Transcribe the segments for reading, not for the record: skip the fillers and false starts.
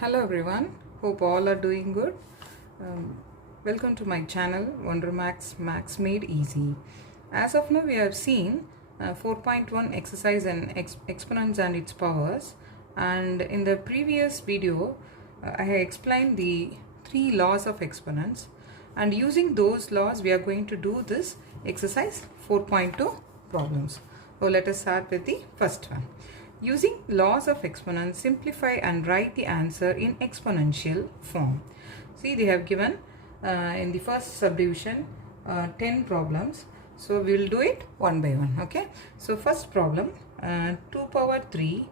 Hello everyone, hope all are doing good. Welcome to my channel Wonder Max Made Easy. As of now we have seen 4.1 exercise and exponents and its powers, and in the previous video I have explained the 3 laws of exponents, and using those laws we are going to do this exercise 4.2 problems. So let us start with the first one. Using laws of exponents, simplify and write the answer in exponential form. See, they have given in the first subdivision 10 problems. So we will do it one by one. Okay. So first problem, 2 power 3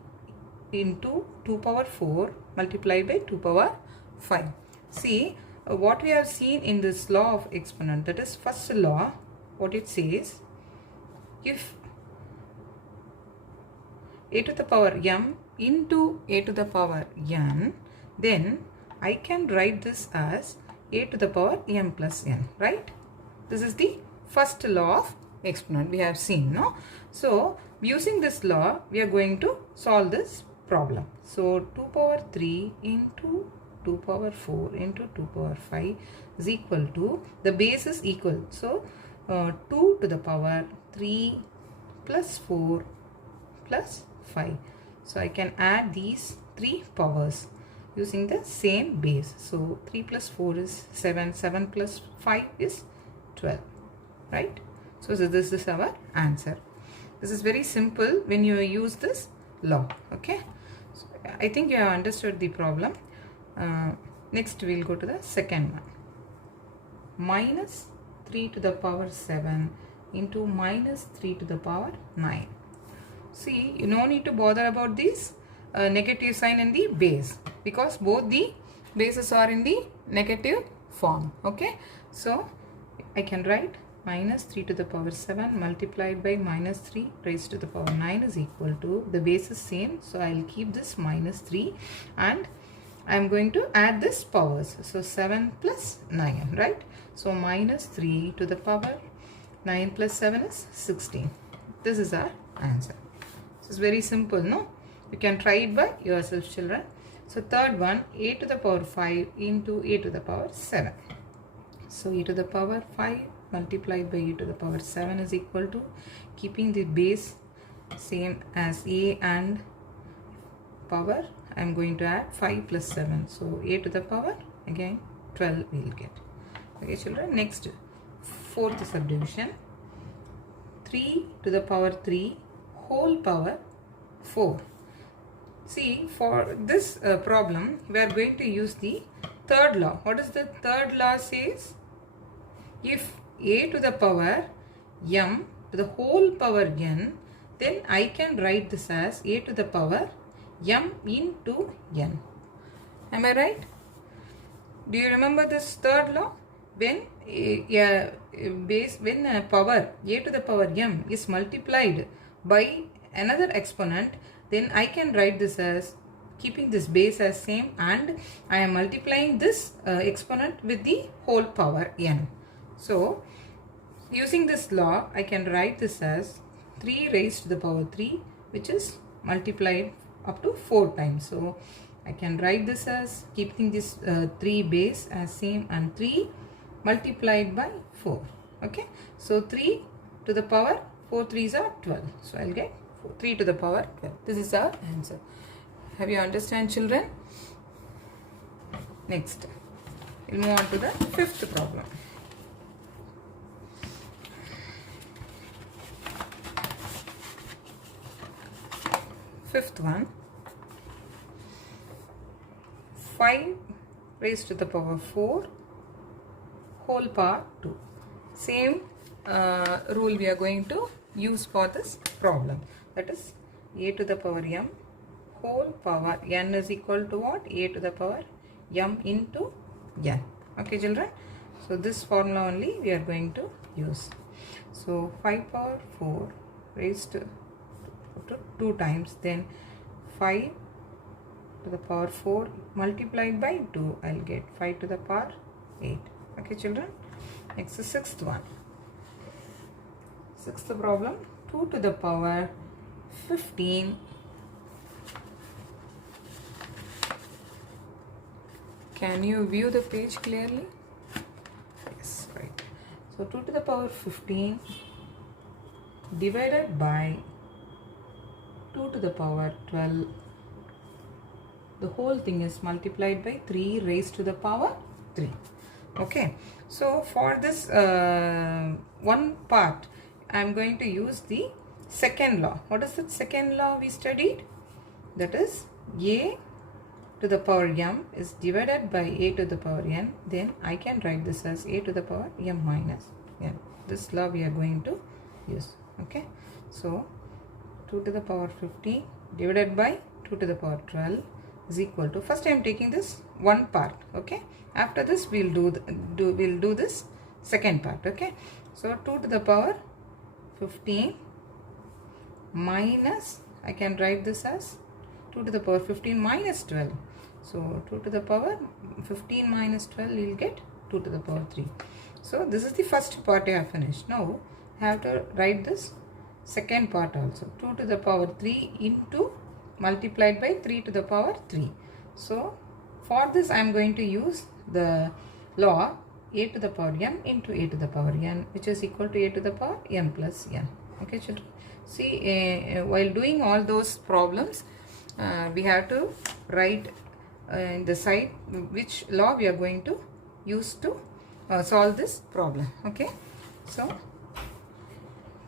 into 2 power 4 multiplied by 2 power 5. See, what we have seen in this law of exponent, that is first law, what it says, if a to the power m into a to the power n, then I can write this as a to the power m plus n, right? This is the first law of exponent we have seen, no? So using this law we are going to solve this problem. So 2 power 3 into 2 power 4 into 2 power 5 is equal to, the base is equal, so 2 to the power 3 plus 4 plus 5. So I can add these 3 powers using the same base. So 3 plus 4 is 7, 7 plus 5 is 12, right? So this is our answer. This is very simple when you use this law. Okay, so I think you have understood the problem. Next we will go to the second one. Minus 3 to the power 7 into minus 3 to the power 9. See, you no need to bother about this negative sign in the base, because both the bases are in the negative form. Okay, so I can write minus 3 to the power 7 multiplied by minus 3 raised to the power 9 is equal to, the base is same, so I will keep this minus 3 and I am going to add this powers. So 7 plus 9, right? So minus 3 to the power 9 plus 7 is 16. This is our answer. It's very simple, no? You can try it by yourself, children. So third one, a to the power 5 into a to the power 7. So e to the power 5 multiplied by e to the power 7 is equal to, keeping the base same as a and power, I am going to add 5 plus 7. So a to the power, again 12 we will get. Okay children, next fourth subdivision, 3 to the power 3 whole power 4. See, for this problem we are going to use the third law. What is the third law says? If a to the power m to the whole power n, then I can write this as a to the power m into n. Am I right? Do you remember this third law? When power a to the power m is multiplied by another exponent, then I can write this as keeping this base as same, and I am multiplying this exponent with the whole power n. So using this law I can write this as 3 raised to the power 3, which is multiplied up to 4 times. So I can write this as keeping this 3 base as same and 3 multiplied by 4. Okay, so 3 to the power 4 3s are 12. So I'll get 3 to the power 12. This is our answer. Have you understand, children? Next, we'll move on to the fifth problem. Fifth one, 5 raised to the power 4 whole power 2. Same rule we are going to use for this problem. That is a to the power m whole power n is equal to what? A to the power m into n. Okay children, so this formula only we are going to use. So 5 power 4 raised to 2 times, then 5 to the power 4 multiplied by 2, I'll get 5 to the power 8. Okay children, next is sixth one. Sixth problem, 2 to the power 15 Can you view the page clearly? Yes, right. So 2 to the power 15 divided by 2 to the power 12. The whole thing is multiplied by 3 raised to the power 3. Okay. So for this one part, I am going to use the second law. What is the second law we studied? That is a to the power m is divided by a to the power n. Then I can write this as a to the power m minus n. This law we are going to use. Okay. So 2 to the power 15 divided by 2 to the power 12 is equal to, first I am taking this one part. Okay. After this we'll do this second part. Okay. So 2 to the power 15 minus, I can write this as 2 to the power 15 minus 12. So 2 to the power 15 minus 12, you will get 2 to the power 3. So this is the first part I have finished. Now I have to write this second part also. 2 to the power 3 into multiplied by 3 to the power 3. So for this I am going to use the law a to the power m into a to the power n, which is equal to a to the power m plus n. Okay children. See, while doing all those problems, we have to write in the side which law we are going to use to solve this problem. Okay. So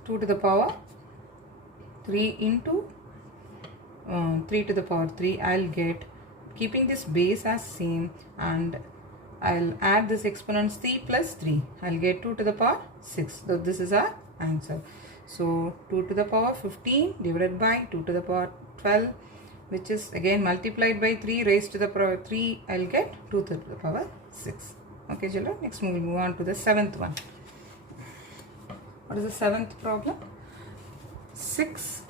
2 to the power 3 into 3 to the power 3, I'll get, keeping this base as same, and I'll add this exponents 3 plus 3, I'll get 2 to the power 6. So this is our answer. So 2 to the power 15 divided by 2 to the power 12, which is again multiplied by 3 raised to the power 3, I'll get 2 to the power 6. Okay children, next we will move on to the seventh one. What is the seventh problem? 6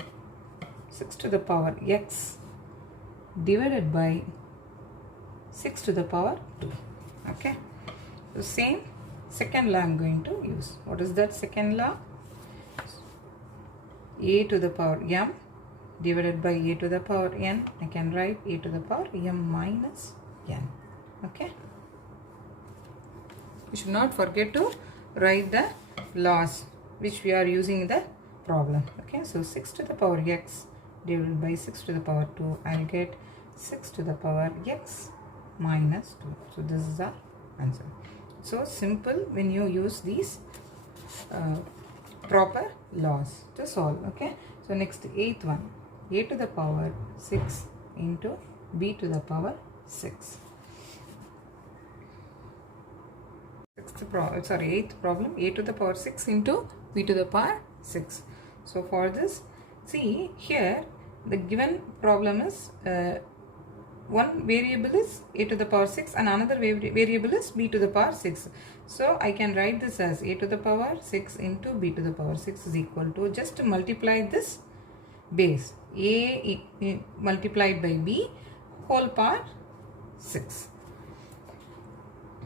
to the power x divided by 6 to the power 2. Okay. So same second law I am going to use. What is that second law? A to the power m divided by a to the power n. I can write a to the power m minus n. Okay. You should not forget to write the laws which we are using in the problem. Okay. So 6 to the power x divided by 6 to the power 2. I'll get 6 to the power x minus 2. So this is our answer. So simple when you use these proper laws to solve. Okay. So next, eighth one, a to the power 6 into b to the power 6. Eighth problem, a to the power 6 into b to the power 6. So for this, see here the given problem is one variable is a to the power 6 and another variable is b to the power 6. So I can write this as a to the power 6 into b to the power 6 is equal to, just multiply this base, a multiplied by b whole power 6.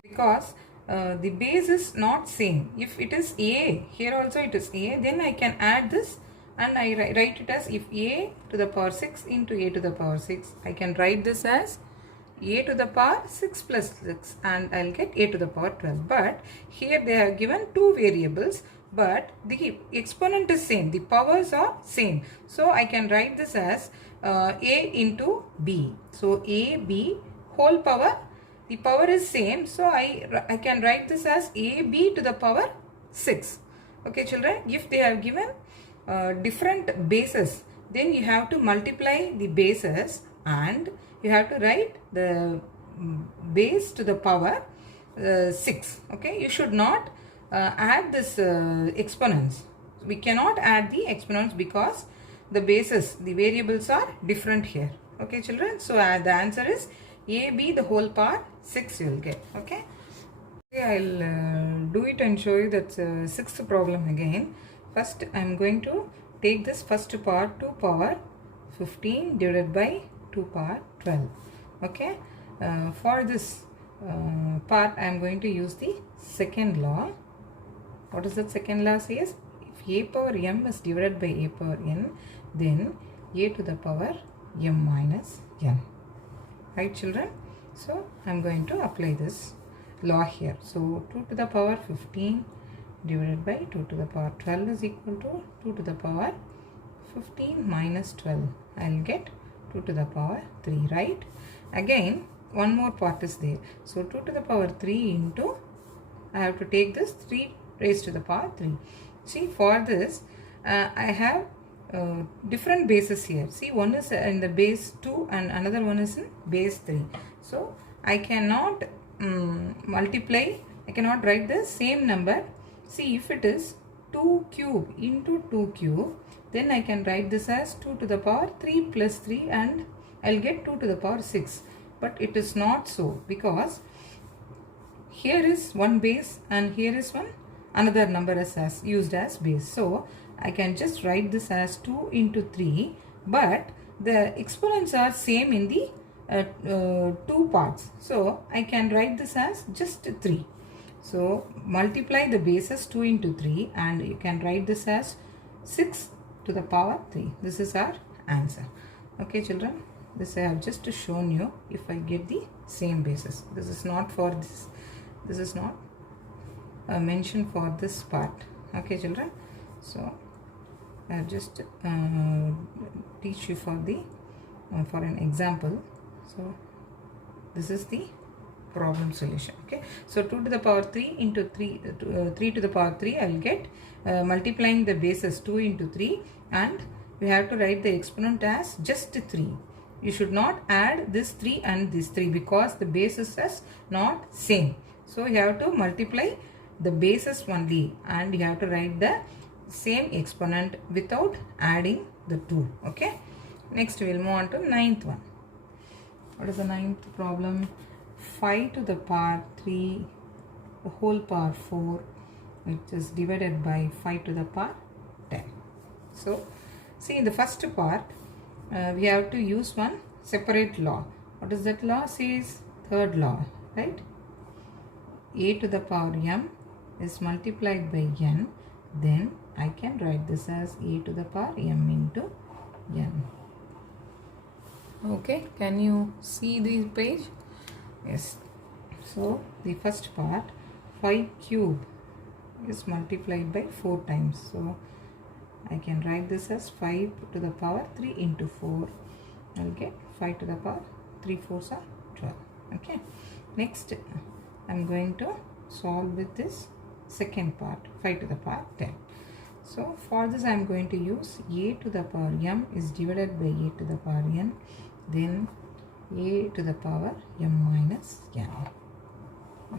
Because the base is not same. If it is a, here also it is a, then I can add this and I write it as, if a to the power 6 into a to the power 6, I can write this as a to the power 6 plus 6 and I'll get a to the power 12. But here they have given two variables, but the exponent is same, the powers are same. So I can write this as a into b. So a, b whole power, the power is same. So I can write this as a, b to the power 6. Okay children, if they have given different bases, then you have to multiply the bases and you have to write the base to the power 6. Okay, you should not add this exponents. We cannot add the exponents because the bases, the variables are different here. Okay children, so the answer is a, b the whole power 6 you will get. Okay, I'll do it and show you that sixth problem again. First I am going to take this first part, 2 power 15 divided by 2 power 12. Okay, for this part I am going to use the second law. What is that second law says? If a power m is divided by a power n, then a to the power m minus n. Right children? So I'm going to apply this law here. So 2 to the power 15 divided by 2 to the power 12 is equal to 2 to the power 15 minus 12. I'll get 2 to the power 3, right? Again, one more part is there. So 2 to the power 3 into, I have to take this 3 raised to the power 3. See, for this, I have different bases here. See, one is in the base 2 and another one is in base 3. So I cannot multiply, I cannot write the same number. See, if it is 2 cube into 2 cube, then I can write this as 2 to the power 3 plus 3 and I'll get 2 to the power 6. But it is not so, because here is one base and here is one another number as used as base. So I can just write this as 2 into 3, but the exponents are same in the two parts. So I can write this as just 3. So multiply the bases 2 into 3 and you can write this as 6 to the power 3. This is our answer. Okay children, this I have just shown you if I get the same basis. This is not for this. This is not mentioned for this part. Okay children, so I have just teach you for the for an example. So this is the problem solution. Okay, so 2 to the power 3 into 3 3 to the power 3 I will get multiplying the bases 2 into 3 and we have to write the exponent as just 3. You should not add this 3 and this 3 because the bases is not same. So you have to multiply the bases only and you have to write the same exponent without adding the 2. Okay, next we will move on to 9th one. What is the 9th problem? 5 to the power 3 the whole power 4, which is divided by 5 to the power 10. So see, in the first part we have to use one separate law. What is that law? Says third law, right? A to the power m is multiplied by n, then I can write this as a to the power m into n. Okay, can you see the page? Yes. So the first part, 5 cube is multiplied by 4 times. So I can write this as 5 to the power 3 into 4. I'll get 5 to the power 3 4s are 12. Okay. Next, I'm going to solve with this second part, 5 to the power 10. So for this I'm going to use a to the power m is divided by a to the power n, then a to the power m minus n.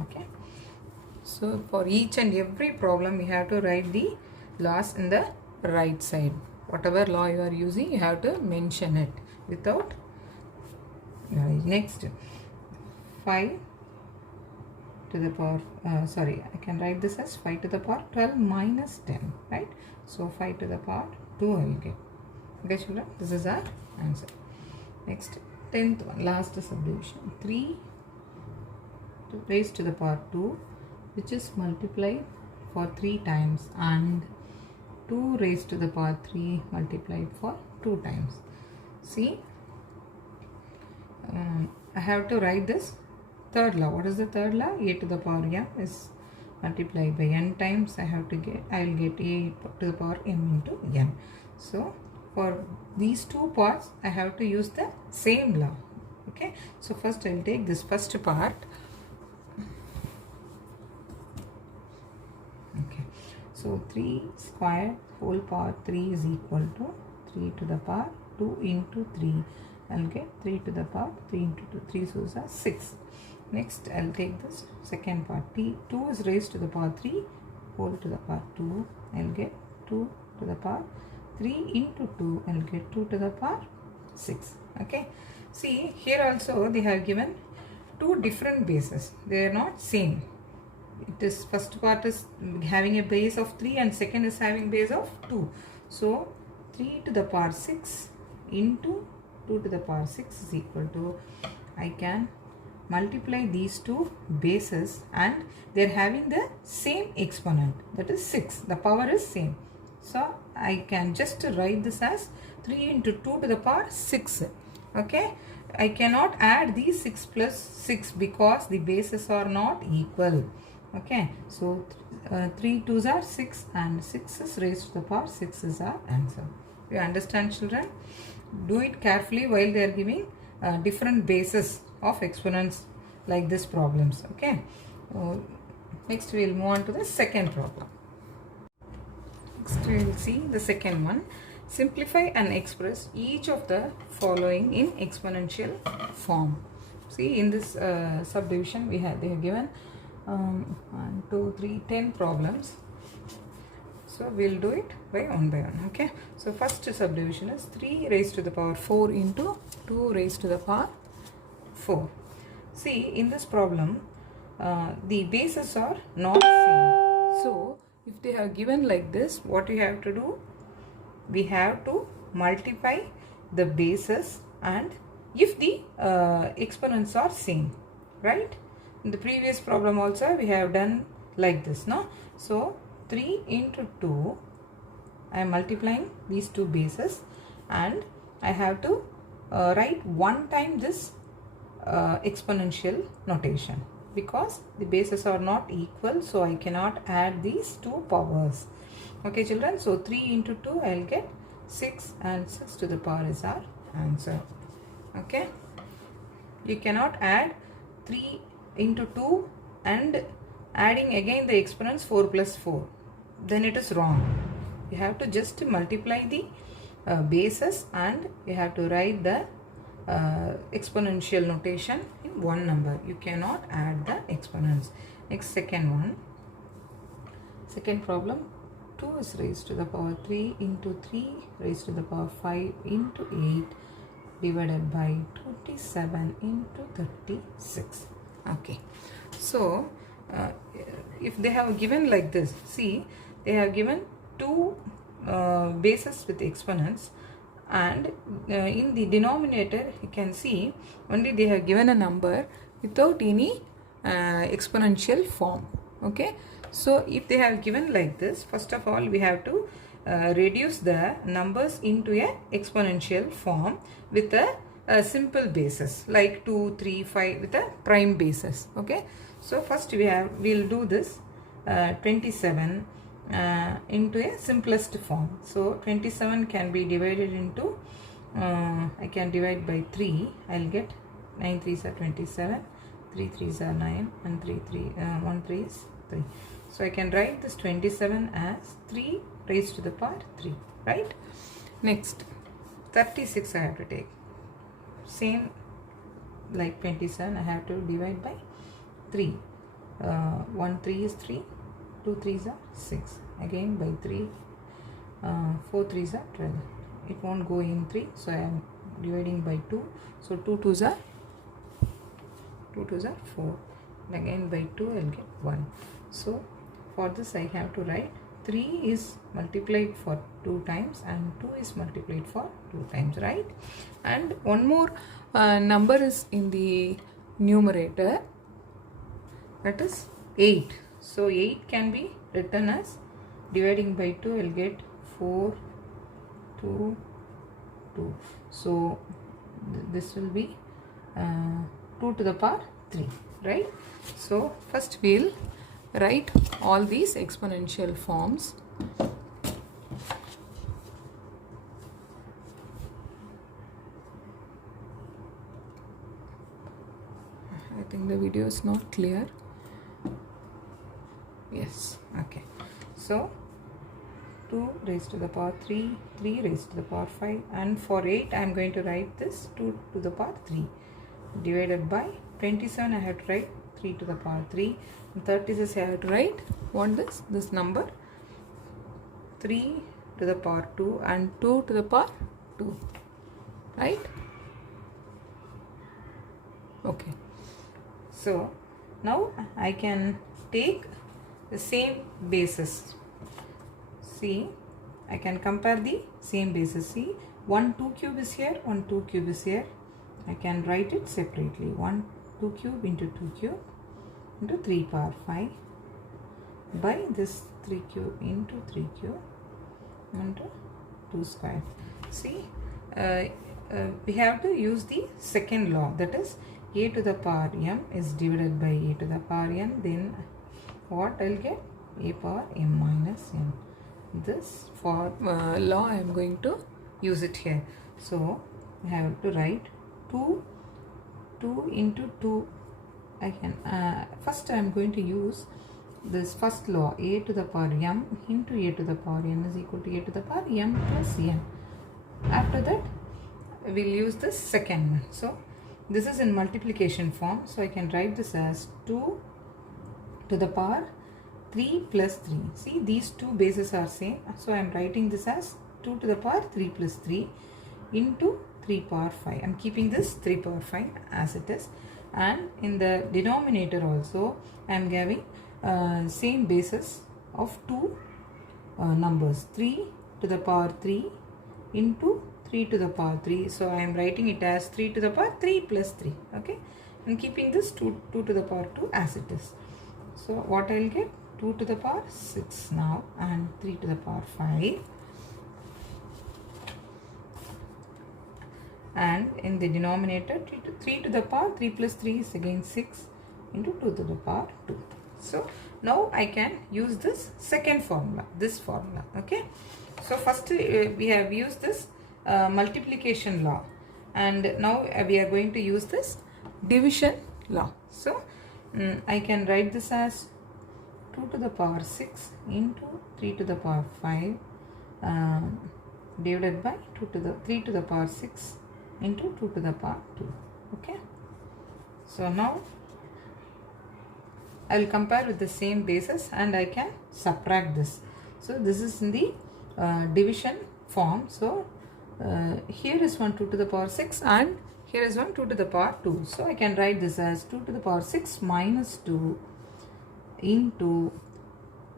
Okay. So for each and every problem we have to write the laws in the right side. Whatever law you are using, you have to mention it without. Next, 5 to the power, I can write this as 5 to the power 12 minus 10, right? So 5 to the power 2 I will get. Okay children, this is our answer. Next, 10th one, last subdivision, 3 raised to the power 2, which is multiplied for 3 times, and 2 raised to the power 3 multiplied for 2 times. See, I have to write this third law. What is the third law? A to the power m is multiplied by n times. I will get a to the power m into n. So for these two parts I have to use the same law. Okay, so first I will take this first part. Okay, so 3 square whole power 3 is equal to 3 to the power 2 into 3. I'll get 3 to the power 3 into 2, 3 so are 6. Next I'll take this second part, 2 is raised to the power 3 whole to the power 2. I'll get 2 to the power 3 into 2. I'll get 2 to the power 6. Okay, see here also they have given two different bases. They are not same. It is first part is having a base of 3 and second is having base of 2. So 3 to the power 6 into 2 to the power 6 is equal to, I can multiply these two bases and they are having the same exponent, that is 6. The power is same. So I can just write this as 3 into 2 to the power 6. Okay, I cannot add these 6 plus 6 because the bases are not equal. Okay, so 3 2s are 6 and 6 is raised to the power 6 is our answer. You understand, children? Do it carefully while they are giving different bases of exponents like this problems. Okay, next we will move on to the second problem. Next we will see the second one. Simplify and express each of the following in exponential form. See, in this subdivision they have given 1 2 3 10 problems. So we'll do it by one. Okay, so first subdivision is 3 raised to the power 4 into 2 raised to the power 4. See, in this problem the bases are not same. So if they are given like this, what we have to do? We have to multiply the bases, and if the exponents are same, right? In the previous problem also we have done like this, no? So 3 into 2, I am multiplying these two bases, and I have to write one time this exponential notation because the bases are not equal, so I cannot add these two powers. Okay, children, so 3 into 2 I will get 6, and 6 to the power is our answer. Okay, you cannot add 3 into 2 and adding again the exponents 4 plus 4, then it is wrong. You have to just multiply the bases, and you have to write the exponential notation in one number. You cannot add the exponents. Next, second one. Second problem, 2 is raised to the power 3 into 3 raised to the power 5 into 8 divided by 27 into 36. Okay, so if they have given like this, see, they have given two bases with exponents, and in the denominator you can see only they have given a number without any exponential form. Okay, so if they have given like this, first of all we have to reduce the numbers into a exponential form with a simple basis like 2 3 5 with a prime basis. Okay, so first we'll do this 27 into a simplest form. So 27 can be divided into I can divide by 3. I'll get 9 3s are 27, 3 3s are 9, and 1 3 is 3. So I can write this 27 as 3 raised to the power 3, right? Next, 36 I have to take. Same like 27, I have to divide by 3. 1 3 is 3, 2 3s are 6, again by 3, 4 3s are 12. It won't go in 3, so I am dividing by 2. So 2 2s are 4, and again by 2 I will get 1. So for this I have to write 3 is multiplied for 2 times and 2 is multiplied for 2 times, right? And one more number is in the numerator, that is 8. So 8 can be written as, dividing by 2 I will get 4 2 2. So this will be 2 to the power 3, right? So first we'll write all these exponential forms. I think the video is not clear. Yes, okay. So 2 raised to the power 3, 3 raised to the power 5, and for 8 I am going to write this 2 to the power 3 divided by 27. I have to write 3 to the power 3, and 36 I have to write this number 3 to the power 2 and 2 to the power 2, right? Okay, so now I can take the same basis. See, I can compare the same basis. See, 1 2 cube is here, 1 2 cube is here. I can write it separately. 1 2 cube into 2 cube into 3 power 5 by this 3 cube into 3 cube into 2 square. See, we have to use the second law, that is a to the power m is divided by a to the power n. Then what I'll get? A power m minus n. This for law I am going to use it here. So I have to write 2 into 2. I can first I am going to use this first law, a to the power m into a to the power n is equal to a to the power m plus n. After that we'll use the second one. So this is in multiplication form, so I can write this as 2 to the power 3 plus 3. See, these two bases are same, so I am writing this as 2 to the power 3 plus 3 into 3 power 5. I am keeping this 3 power 5 as it is, and in the denominator also I am giving same basis of two numbers, 3 to the power 3 into 3 to the power 3. So I am writing it as 3 to the power 3 plus 3. Okay, and keeping this 2 to the power 2 as it is. So what I will get? 2 to the power 6 now, and 3 to the power 5. And in the denominator, 3 to the power 3 plus 3 is again 6 into 2 to the power 2. So now I can use this second formula, this formula. Okay, so first we have used this multiplication law, and now we are going to use this division law. So I can write this as 2 to the power 6 into 3 to the power 5 divided by 3 to the power 6 into 2 to the power 2. Okay, so now I will compare with the same basis and I can subtract this. So this is in the division form. So here is 1 2 to the power 6 and here is 1 2 to the power 2. So I can write this as 2 to the power 6 minus 2 into,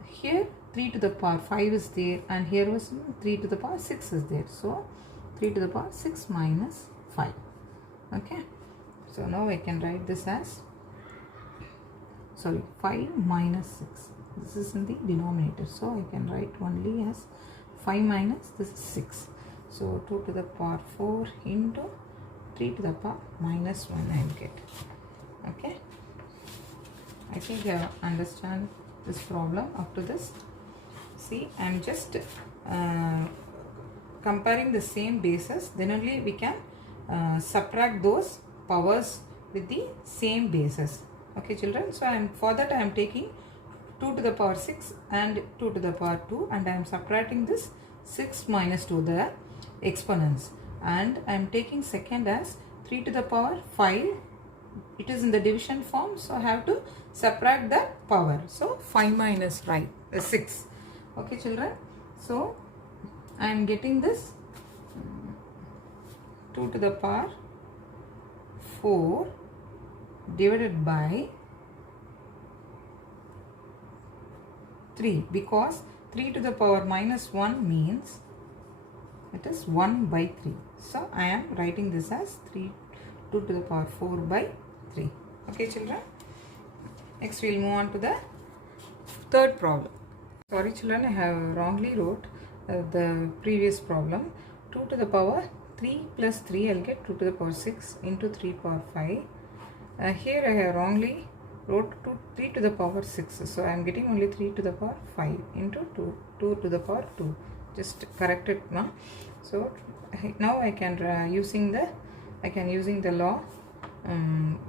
here 3 to the power 5 is there, and here was 3 to the power 6 is there. So 3 to the power 6 minus 5. Okay, so now I can write this as 5 minus 6. This is in the denominator, so I can write only as 5 minus this is 6. So 2 to the power 4 into 3 to the power minus 1 I will get. Okay, I think you understand this problem up to this. See, I am just comparing the same basis, then only we can subtract those powers with the same basis. Okay children, so for that I am taking 2 to the power 6 and 2 to the power 2, and I am subtracting this 6 minus 2, the exponents, and I am taking second as 3 to the power 5. It is in the division form, so I have to subtract that power. So 5 minus 6. Okay children, so I am getting this 2 to the power 4 divided by 3, because 3 to the power minus 1 means it is 1 by 3. So I am writing this as 2 to the power 4 by 3. Okay children, next we will move on to the third problem. Sorry children, I have wrongly wrote the previous problem. 2 to the power 3 plus 3, I will get 2 to the power 6 into 3 power 5. Here I have wrongly wrote 3 to the power 6, so I am getting only 3 to the power 5 into 2 to the power 2. Just correct it now. So now I can using the law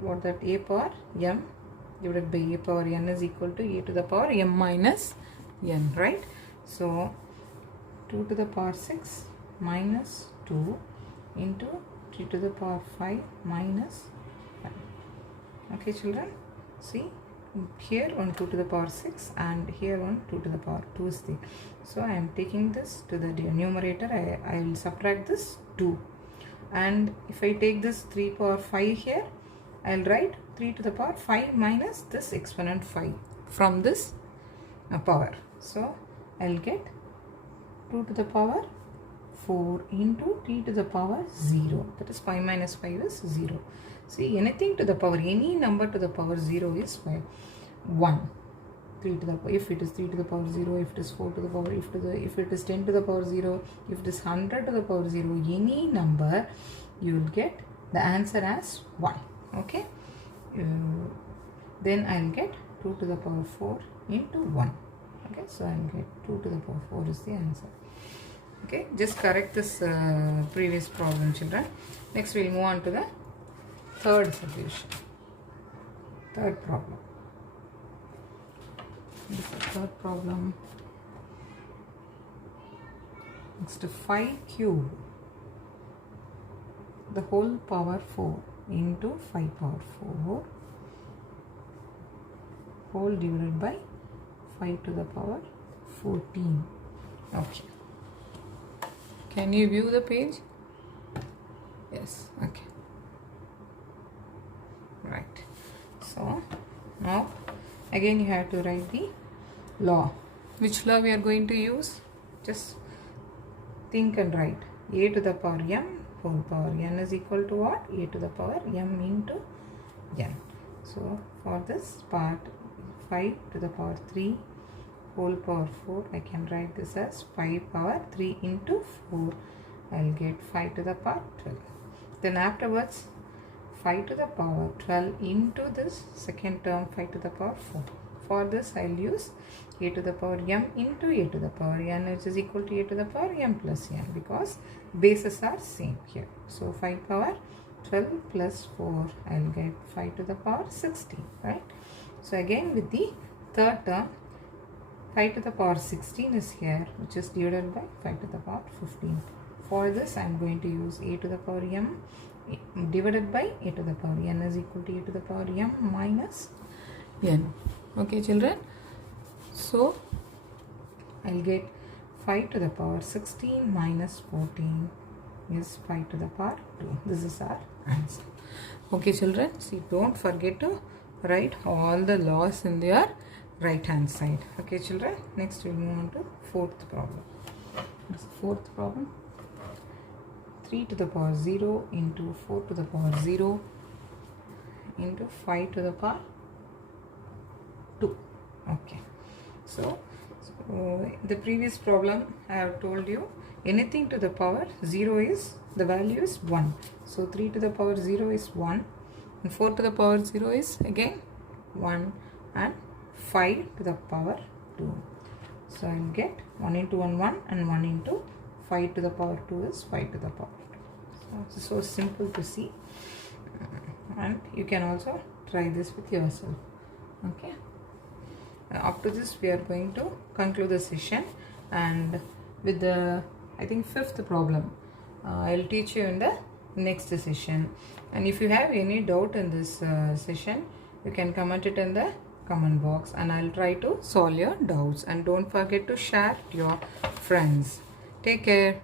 what that a power m divided by a power n is equal to a to the power m minus n, right? So 2 to the power 6 minus 2 into 3 to the power 5 minus 5. Okay children, see here 1 2 to the power 6 and here 1 2 to the power 2 is there. So I am taking this to the numerator. I will subtract this 2, and if I take this 3 power 5 here, I will write 3 to the power 5 minus this exponent 5 from this power. So I will get 2 to the power 4 into 3 to the power 0, that is 5 minus 5 is 0. See, anything to the power, any number to the power 0 is 5. 1. 3 to the power, if it is 3 to the power 0, if it is 4 to the power, if it is 10 to the power 0, if it is 100 to the power 0, any number you will get the answer as 1. Okay. Then I'll get 2 to the power 4 into 1. Okay, so I'll get 2 to the power 4 is the answer. Okay, just correct this previous problem, children. Next we'll move on to the third solution. Third problem. This is the third problem. Next, 5 cube, the whole power 4 into 5 power 4 whole divided by 5 to the power 14. Okay. Can you view the page? Yes. Okay. Right. So now again you have to write the law. Which law we are going to use? Just think and write. A to the power m whole power n is equal to what? A to the power m into n. So for this part, 5 to the power 3 whole power 4, I can write this as 5 power 3 into 4. I'll get 5 to the power 12. Then afterwards 5 to the power 12 into this second term 5 to the power 4. For this I'll use a to the power m into a to the power n, which is equal to a to the power m plus n, because bases are same here. So 5 power 12 plus 4, I'll get 5 to the power 16, right? So again with the third term, 5 to the power 16 is here, which is divided by 5 to the power 15. For this I am going to use a to the power m divided by a to the power n is equal to a to the power m minus n. Okay, children. So I'll get 5 to the power 16 minus 14 is 5 to the power 2. This is our answer. Okay, children. See, don't forget to write all the laws in their right hand side. Okay, children. Next we'll move on to fourth problem. What's the fourth problem? 3 to the power 0 into 4 to the power 0 into 5 to the power 2. Okay. So the previous problem I have told you, anything to the power 0 is, the value is 1. So 3 to the power 0 is 1 and 4 to the power 0 is again 1 and 5 to the power 2. So I will get 1 into 1 1 and 1 into 5 to the power 2 is 5 to the power 2. So simple to see, and you can also try this with yourself. Okay. Up to this we are going to conclude the session, and with the I think fifth problem I'll teach you in the next session. And if you have any doubt in this session, you can comment it in the comment box and I'll try to solve your doubts. And don't forget to share to your friends. Take care.